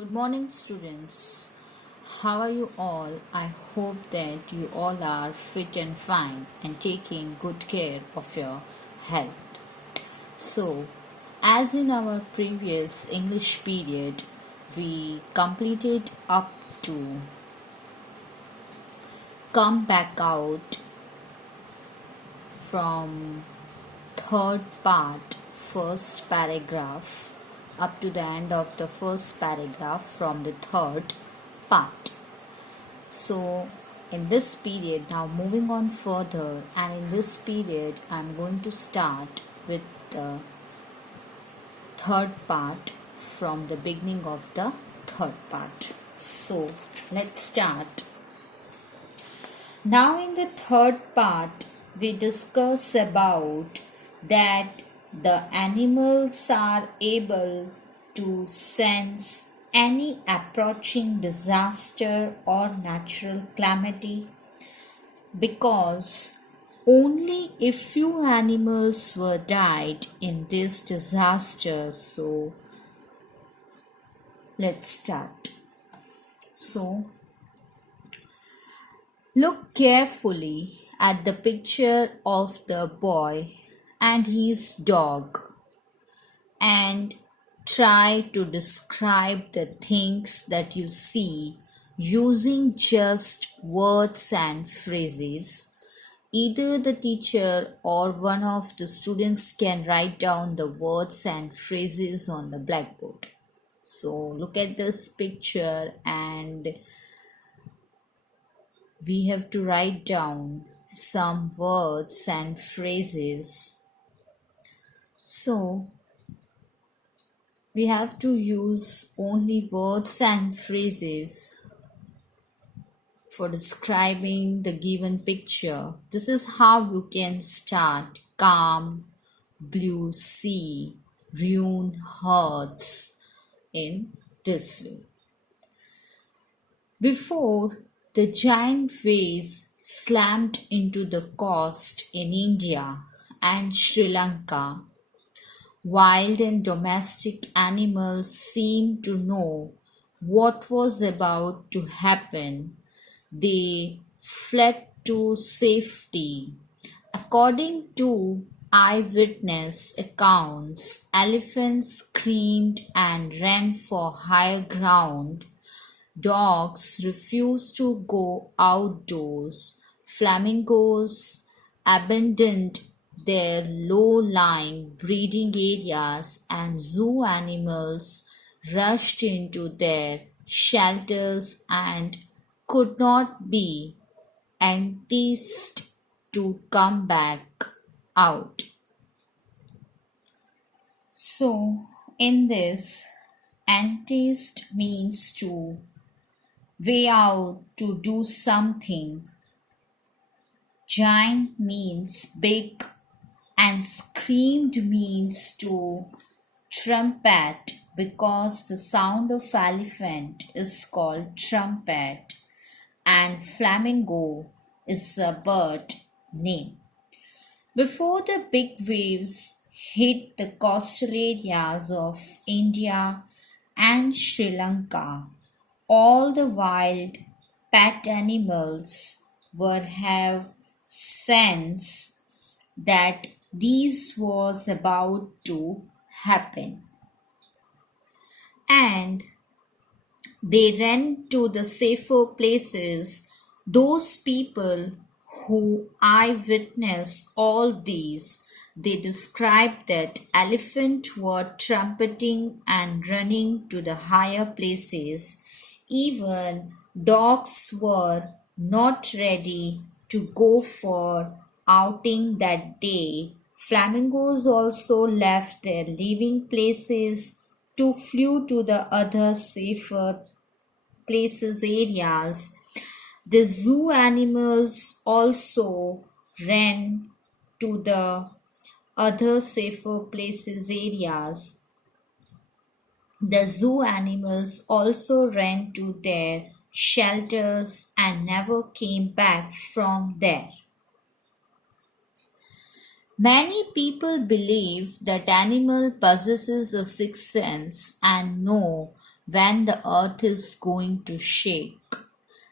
Good morning, students. How are you all? I hope that you all are fit and fine and taking good care of your health. So, as in our previous English period, we completed up to come back out from third part, first paragraph, up to the end of the first paragraph from the third part. So in this period, now moving on further, and in this period I'm going to start with the third part from the beginning of the third part. So let's start. Now in the third part we discuss about that the animals are able to sense any approaching disaster or natural calamity, because only a few animals were died in this disaster. So let's start. So look carefully at the picture of the boy and his dog and try to describe the things that you see using just words and phrases. Either the teacher or one of the students can write down the words and phrases on the blackboard. So look at this picture and we have to write down some words and phrases. So we have to use only words and phrases for describing the given picture. This is how you can start: calm, blue sea, ruin hearts, in this way. Before the giant waves slammed into the coast in India and Sri Lanka, wild and domestic animals seemed to know what was about to happen. They fled to safety. According to eyewitness accounts, elephants screamed and ran for higher ground. Dogs refused to go outdoors. Flamingos abandoned their low-lying breeding areas, and zoo animals rushed into their shelters and could not be enticed to come back out. So, in this, enticed means to way out to do something. Giant means big, and screamed means to trumpet, because the sound of elephant is called trumpet, and flamingo is a bird name. Before the big waves hit the coastal areas of India and Sri Lanka, all the wild pet animals would have sense that this was about to happen, and they ran to the safer places. Those people who eyewitnessed all these, they described that elephants were trumpeting and running to the higher places. Even dogs were not ready to go for outing that day. Flamingos also left their living places to flew to the other safer places areas. The zoo animals also ran to the other safer places areas. The zoo animals also ran to their shelters and never came back from there. Many people believe that animal possesses a sixth sense and know when the earth is going to shake.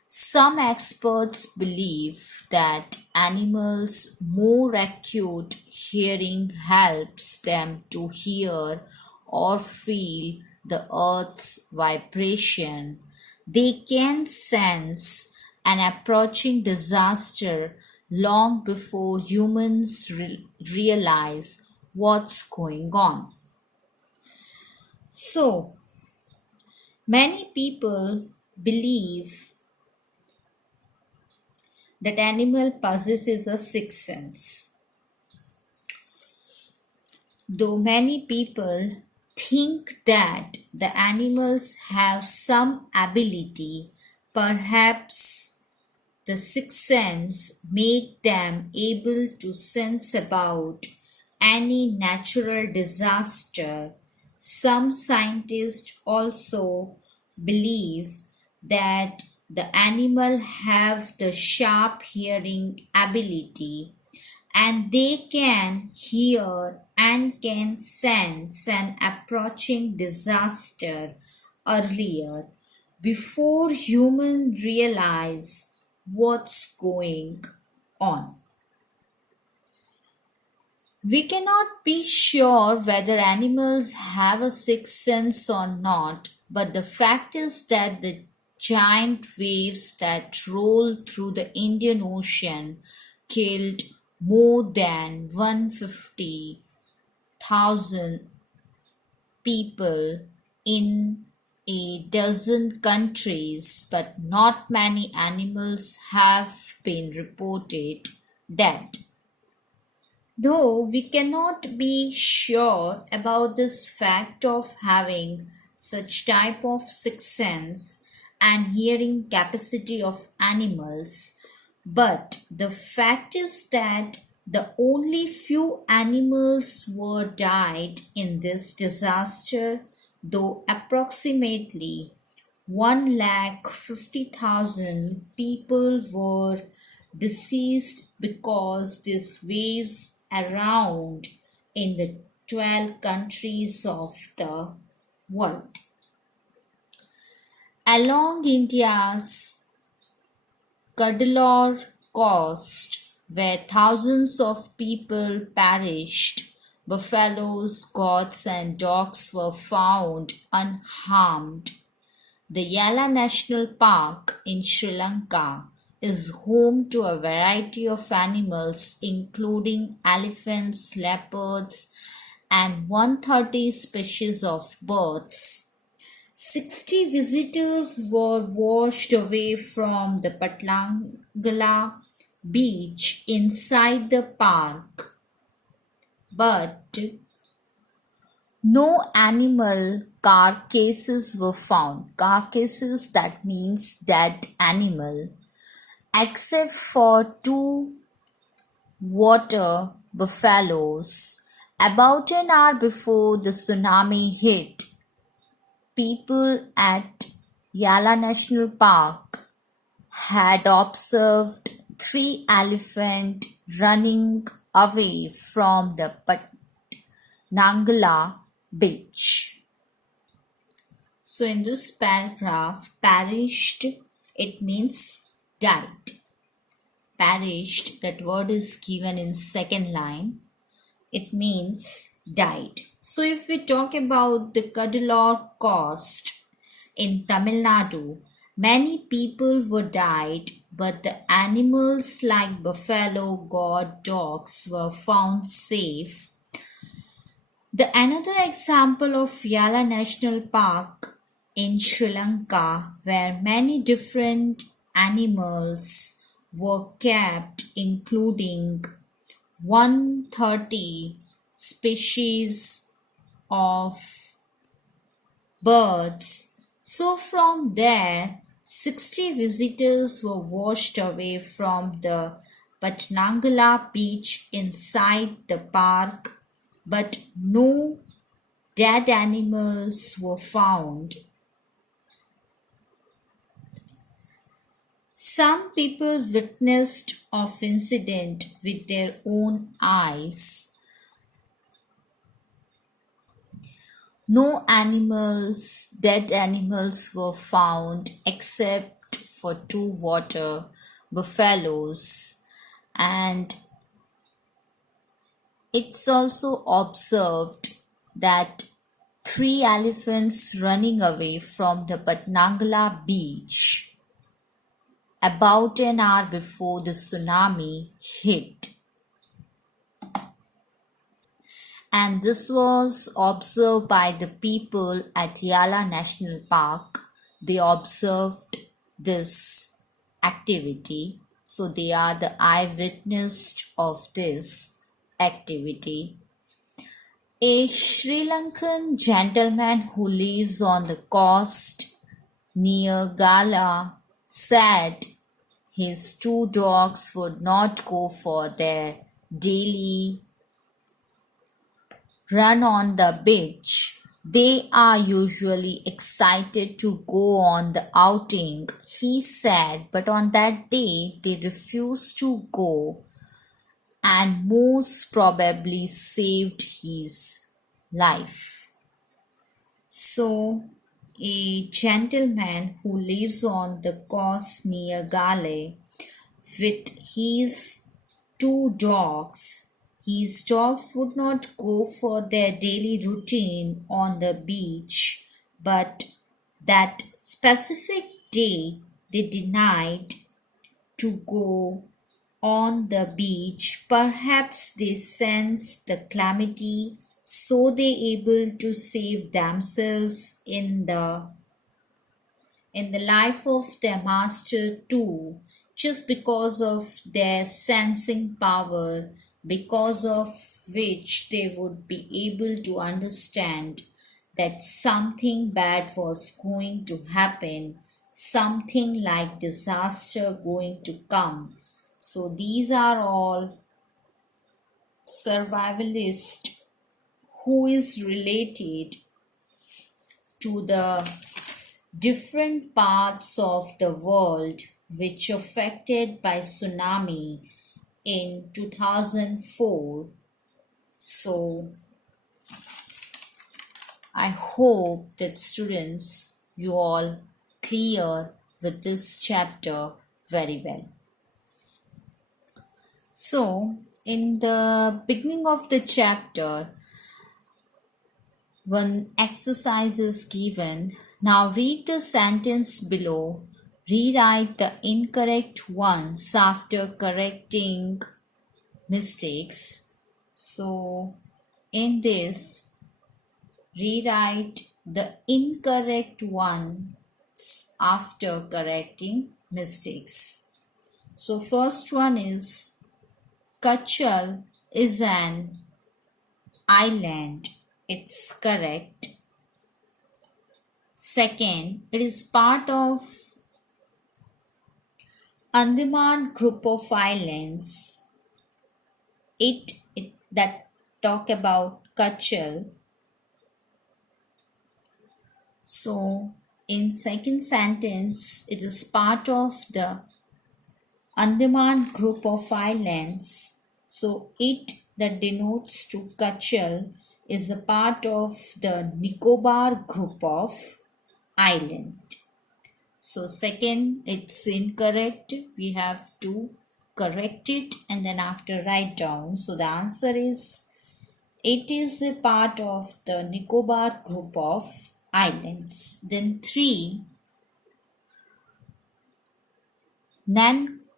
Some experts believe that animals' more acute hearing helps them to hear or feel the earth's vibration. They can sense an approaching disaster long before humans realize what's going on. So, many people believe that animal possesses a sixth sense. Though many people think that the animals have some ability, perhaps the sixth sense make them able to sense about any natural disaster. Some scientists also believe that the animal have the sharp hearing ability and they can hear and can sense an approaching disaster earlier before humans realize what's going on. We cannot be sure whether animals have a sixth sense or not, but the fact is that the giant waves that roll through the Indian Ocean killed more than 150,000 people in a dozen countries, but not many animals have been reported dead. Though we cannot be sure about this fact of having such type of sixth sense and hearing capacity of animals, but the fact is that the only few animals were died in this disaster, though approximately 150,000 people were deceased because these waves around in the 12 countries of the world. Along India's Cuddalore coast, where thousands of people perished, buffaloes, goats, and dogs were found unharmed. The Yala National Park in Sri Lanka is home to a variety of animals including elephants, leopards, and 130 species of birds. 60 visitors were washed away from the Patlangala beach inside the park, but no animal carcasses were found. Carcasses, that means dead animal, except for two water buffaloes. About an hour before the tsunami hit, people at Yala National Park had observed three elephants running away from the Patnangala beach. So in this paragraph, perished, it means died. Perished, that word is given in second line. It means died. So if we talk about the Cuddalore coast in Tamil Nadu, many people were died, but the animals like buffalo, goat, dogs were found safe. The another example of Yala National Park in Sri Lanka, where many different animals were kept, including 130 species of birds. So from there, 60 visitors were washed away from the Patnangala beach inside the park, but no dead animals were found. Some people witnessed of incident with their own eyes. No animals, dead animals were found except for two water buffaloes, and it's also observed that three elephants running away from the Patnangala beach about an hour before the tsunami hit. And this was observed by the people at Yala National Park. They observed this activity, so they are the eyewitness of this activity. A Sri Lankan gentleman who lives on the coast near Gala said his two dogs would not go for their daily run on the beach. They are usually excited to go on the outing, he said, but on that day they refused to go and most probably saved his life. So, a gentleman who lives on the coast near Gale with his two dogs, his dogs would not go for their daily routine on the beach, but that specific day they denied to go on the beach. Perhaps they sensed the calamity, so they able to save themselves in the life of their master too, just because of their sensing power, because of which they would be able to understand that something bad was going to happen, something like disaster going to come. So these are all survivalists who is related to the different parts of the world which affected by tsunami in 2004. So I hope that students you all clear with this chapter very well. So in the beginning of the chapter, one exercise is given. Now read the sentence below. Rewrite the incorrect ones after correcting mistakes. So in this, rewrite the incorrect ones after correcting mistakes. So first one is Kachal is an island. It's correct. Second, it is part of Andaman group of islands. It that talk about Kachal. So in second sentence, it is part of the Andaman group of islands. So it that denotes to Kachal is a part of the Nicobar group of island. So second, it's incorrect. We have to correct it and then after write down. So the answer is it is a part of the Nicobar group of islands. Then 3,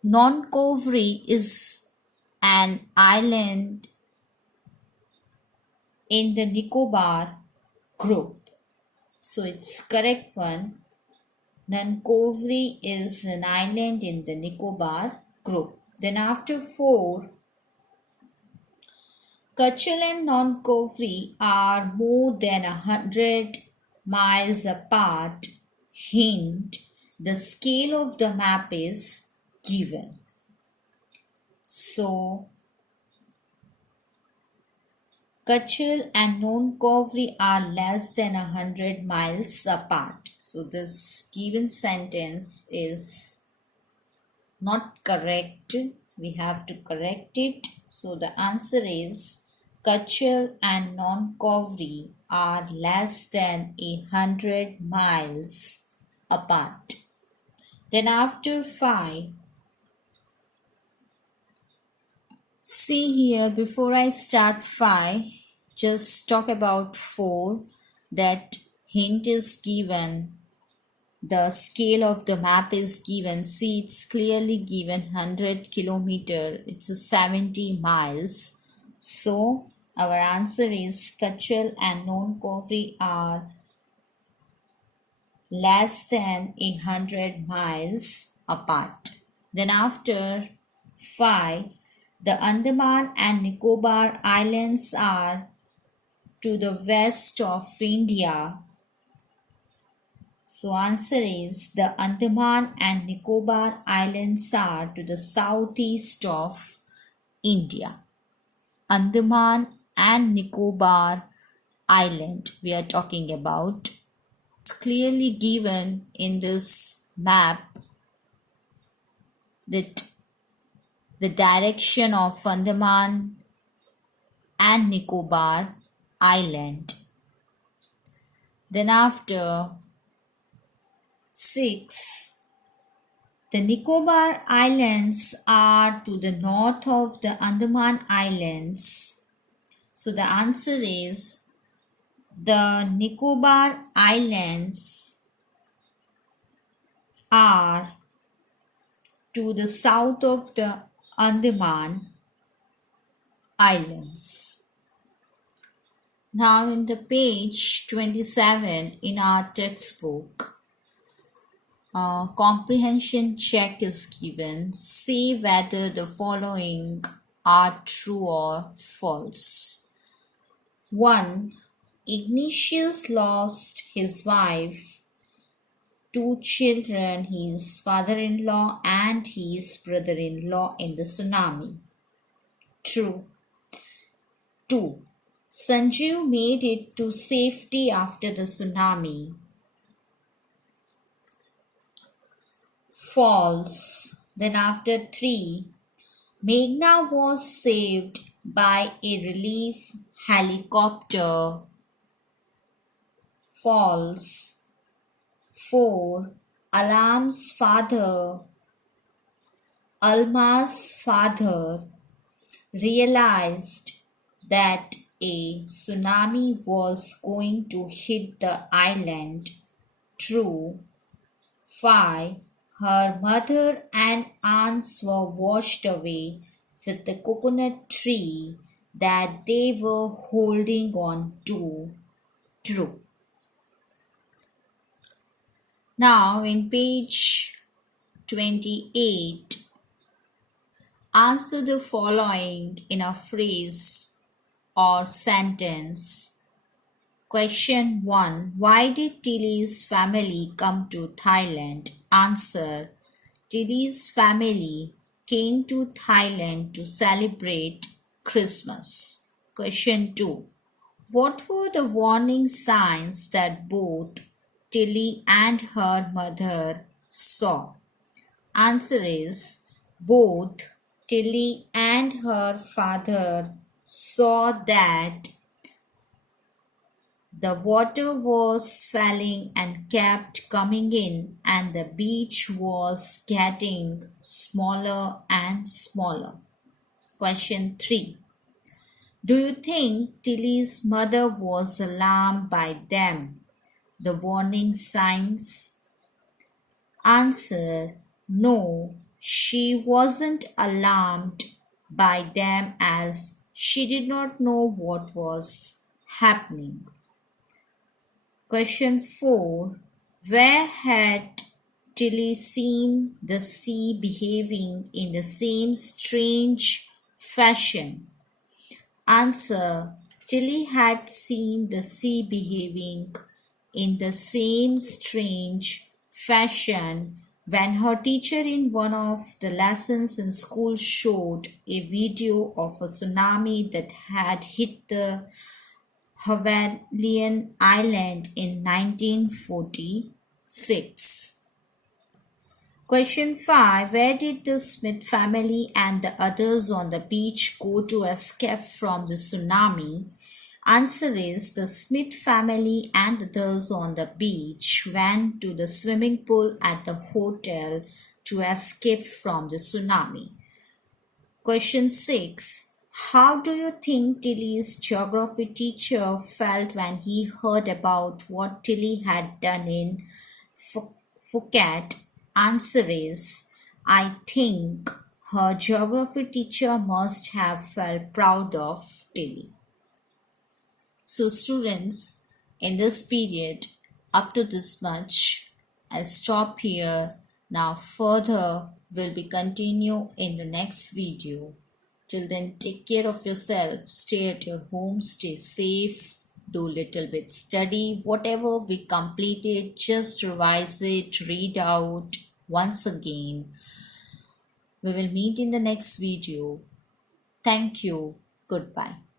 Non-Covri is an island in the Nicobar group. So it's correct one. Non-Covri is an island in the Nicobar group. Then after 4, Kachal and Non-Covri are more than 100 miles apart. Hint, the scale of the map is given. So, Kachal and Non-Covri are less than 100 miles apart. So, this given sentence is not correct. We have to correct it. So, the answer is Kachal and non-Kovri are less than 100 miles apart. Then after 5, see here before I start 5, just talk about 4. That hint is given, the scale of the map is given. See, it's clearly given 100 kilometer, it's a 70 miles. So our answer is Kachal and non-Kovri are less than 100 miles apart. Then after 5, the Andaman and Nicobar Islands are to the west of India. So answer is the Andaman and Nicobar Islands are to the southeast of India. Andaman and Nicobar Island we are talking about. It's clearly given in this map that the direction of Andaman and Nicobar Island. Then after 6, the Nicobar Islands are to the north of the Andaman Islands. So the answer is the Nicobar Islands are to the south of the Andaman Islands. Now in the page 27 in our textbook, comprehension check is given. Say whether the following are true or false. 1. Ignatius lost his wife, 2 children, his father-in-law and his brother-in-law in the tsunami. True. 2. Sanjeev made it to safety after the tsunami. False. Then after 3, Meghna was saved by a relief helicopter. False. 4. Alma's father realized that a tsunami was going to hit the island. True. 5. Her mother and aunts were washed away with the coconut tree that they were holding on to. True. Now in page 28, answer the following in a phrase or sentence. Question 1. Why did Tilly's family come to Thailand? Answer. Tilly's family came to Thailand to celebrate Christmas. Question 2. What were the warning signs that both Tilly and her mother saw? Answer is both Tilly and her father saw that the water was swelling and kept coming in, and the beach was getting smaller and smaller. Question 3. Do you think Tilly's mother was alarmed by them, the warning signs? Answer. No, she wasn't alarmed by them as she did not know what was happening. Question 4. Where had Tilly seen the sea behaving in the same strange fashion? Answer. Tilly had seen the sea behaving in the same strange fashion when her teacher in one of the lessons in school showed a video of a tsunami that had hit the Hawaiian Island in 1946. Question 5. Where did the Smith family and the others on the beach go to escape from the tsunami? Answer is the Smith family and others on the beach went to the swimming pool at the hotel to escape from the tsunami. Question 6. How do you think Tilly's geography teacher felt when he heard about what Tilly had done in Phuket? Answer is, I think her geography teacher must have felt proud of Tilly. So students, in this period, up to this much, I stop here. Now further will be continue in the next video. Till then, take care of yourself, stay at your home, stay safe, do little bit study. Whatever we completed, just revise it, read out once again. We will meet in the next video. Thank you. Goodbye.